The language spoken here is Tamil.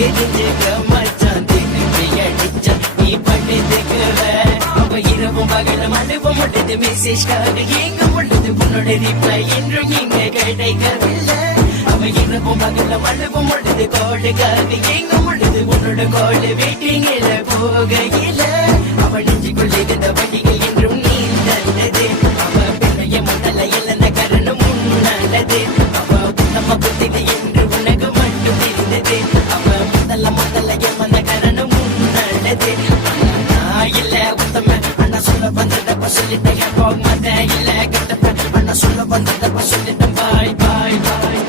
தெரிஞ்சுக்க மச்சான் திருப்பி அடிச்சா நீ படுத்துக்குவ அவ இரவும் பகலும் அனுபவம் முழுது மெசேஜ்காக எங்க முழுது உன்னோட ரிப்ளை என்றும் இங்க கிடைக்கவில்லை அவ இரவும் பகலும் அனுபவம் முழுது கோடுக்காக எங்க முழுது உன்னோட கோடு வெயிட்டிங்கில போகையில அவள் நெஞ்சுக்குள் இருந்த வழிகள் என்றும் நீ நல்லது அவ பிள்ளைய மண்டல இழந்த கரணம் முன்னது அவ நம்ம புத்தில என்று உனக்கு மட்டும் தெரிந்தது அவ முதல்ல எம்மந்த கரணம் முன்னது நான் இல்ல உத்தம அண்ணா சொல்ல வந்ததப்ப சொல்லிட்டேன் போக மாட்டேன் இல்ல கட்டப்ப அண்ணா சொல்ல வந்ததப்ப சொல்லிட்டேன் பாய் பாய் பாய்